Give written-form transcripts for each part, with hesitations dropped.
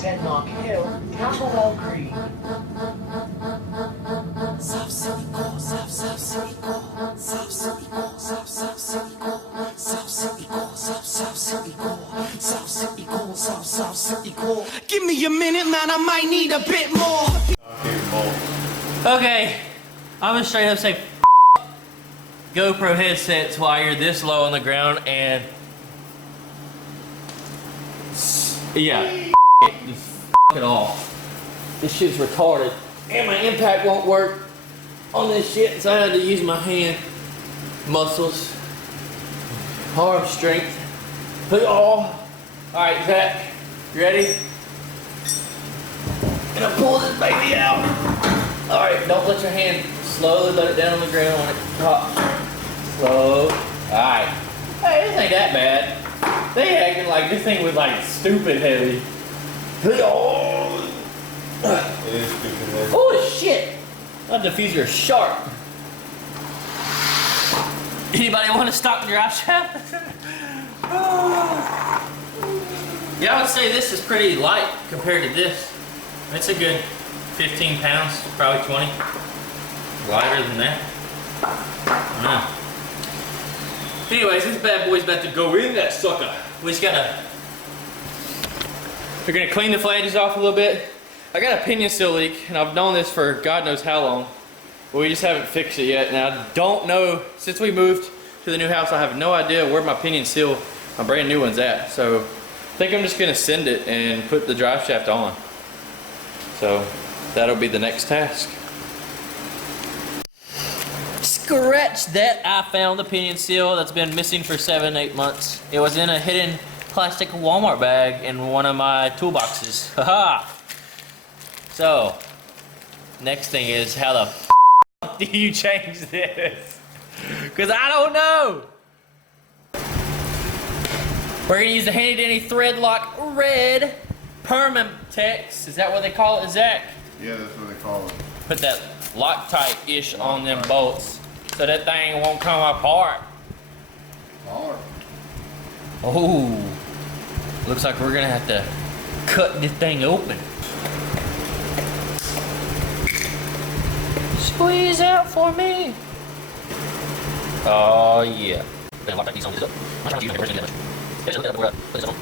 Denmark Hill, Camberwell Green. South City Core, South City Core, South City Core, South City Core, South City Core, South City Core, South City Core, South City Core. Give me a minute, man, I might need a bit more. Okay, I'm gonna straight up say GoPro headsets while you're this low on the ground, and yeah, just it all. This shit's retarded, and my impact won't work on this shit, so I had to use my hand muscles, arm strength. All right, Zach, you ready? Gonna pull this baby out. All right, don't let your hand slowly let it down on the ground when it pops. Slow. All right. Hey, this ain't that bad. They acting like this thing was like stupid heavy. Oh, It is stupid heavy. holy shit! That diffuser is sharp. Anybody want to stop the drive shaft? Yeah, I would say this is pretty light compared to this. It's a good 15 pounds, probably 20. Lighter than that. Wow. Anyways, this bad boy's about to go in that sucker. We just gotta... We're gonna clean the flanges off a little bit. I got a pinion seal leak, and I've known this for God knows how long. But we just haven't fixed it yet. And I don't know, since we moved to the new house, I have no idea where my pinion seal, my brand new one's at. So I think I'm just gonna send it and put the drive shaft on. So that'll be the next task. Scratch that, I found the pinion seal that's been missing for 7-8 months. It was in a hidden plastic Walmart bag in one of my toolboxes. Haha! So, next thing is how the f do you change this? Cause I don't know! We're gonna use the handy dandy thread lock red Permatex. Is that what they call it, Zach? Yeah, that's what they call it. Put that Loctite-ish on them bolts so that thing won't come apart. Hard. Oh, looks like we're gonna have to cut this thing open. Squeeze out for me. Oh yeah. Gonna lock that piece on this up. I'm trying to use my person damage. Put this on.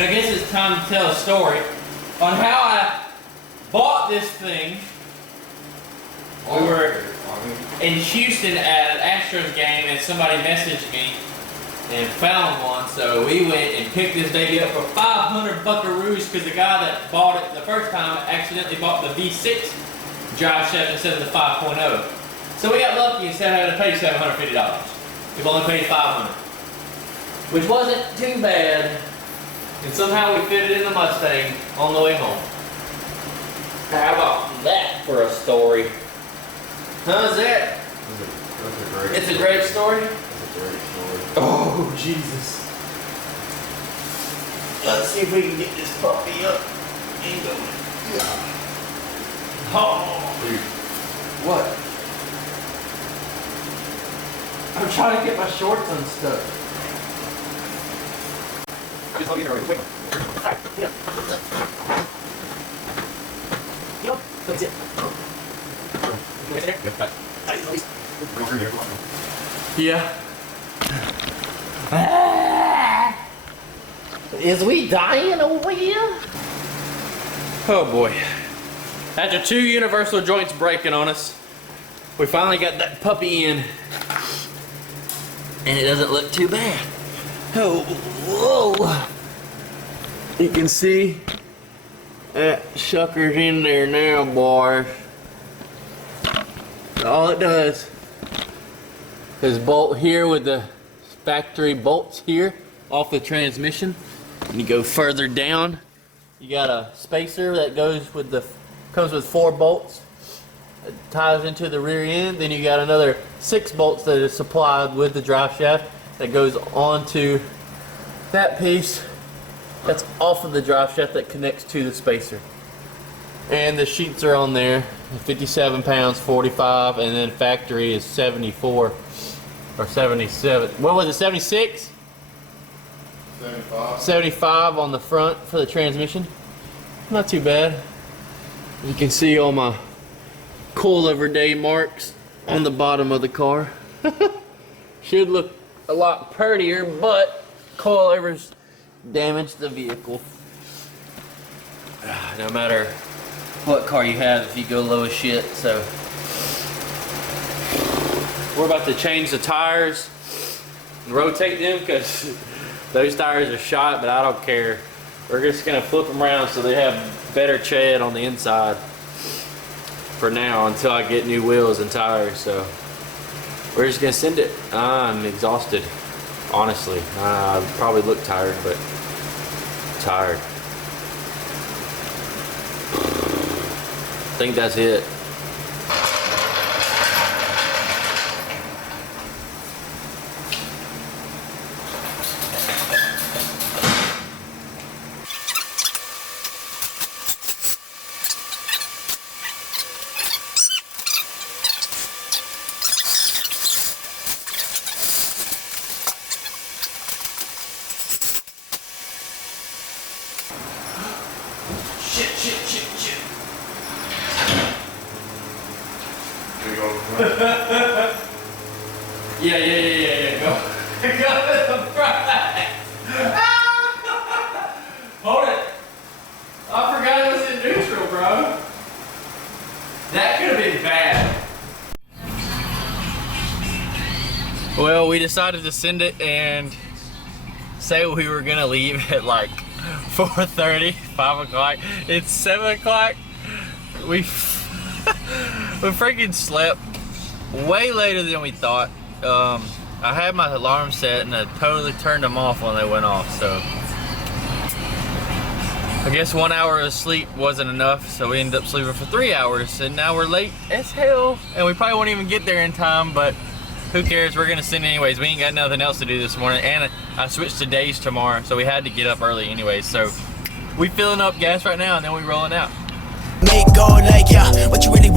I guess it's time to tell a story on how I bought this thing. We were in Houston at an Astros game and somebody messaged me and found one, so we went and picked this baby up for 500 buckaroos because the guy that bought it the first time accidentally bought the V6 drive shaft instead of the 5.0. So we got lucky, instead of having to pay $750. We've only paid $500, which wasn't too bad. And somehow we fit it in the Mustang on the way home. How about that for a story? How's that? It's a great story? It's a great story. Oh, Jesus. Let's see if we can get this puppy up and going. Yeah. Oh. Dude. What? I'm trying to get my shorts unstuck. That's it. Yeah. Is we dying over here? Oh boy. After 2 universal joints breaking on us, we finally got that puppy in. And it doesn't look too bad. Oh, whoa. You can see that sucker's in there now, boys. All it does is bolt here with the factory bolts here off the transmission. And you go further down, you got a spacer that goes with comes with 4 bolts. It ties into the rear end. Then you got another 6 bolts that is supplied with the drive shaft that goes onto that piece that's off of the drive shaft that connects to the spacer. And the sheets are on there. 57 pounds, 45, and then factory is 74 or 77. What was it, 76? 75. 75 on the front for the transmission. Not too bad. You can see all my coilover day marks on the bottom of the car. Should look a lot prettier, but coilovers damaged the vehicle. No matter what car you have, if you go low as shit. So we're about to change the tires and rotate them because those tires are shot, but I don't care. We're just gonna flip them around so they have better tread on the inside for now until I get new wheels and tires. So we're just gonna send it. I'm exhausted, honestly. I probably look tired, but tired. I think that's it. Shit. Yeah. Go to the front. Hold it. I forgot it was in neutral, bro. That could have been bad. Well, we decided to send it and say we were gonna leave at like 4:30, 5 o'clock. It's 7 o'clock. We freaking slept way later than we thought. I had my alarm set and I totally turned them off when they went off, so I guess 1 hour of sleep wasn't enough, so we ended up sleeping for 3 hours, and now we're late as hell, and we probably won't even get there in time, but who cares? We're gonna send it anyways. We ain't got nothing else to do this morning, and I switched to days tomorrow, so we had to get up early anyways. So we filling up gas right now, and then we rolling out. Make go like yeah, what you really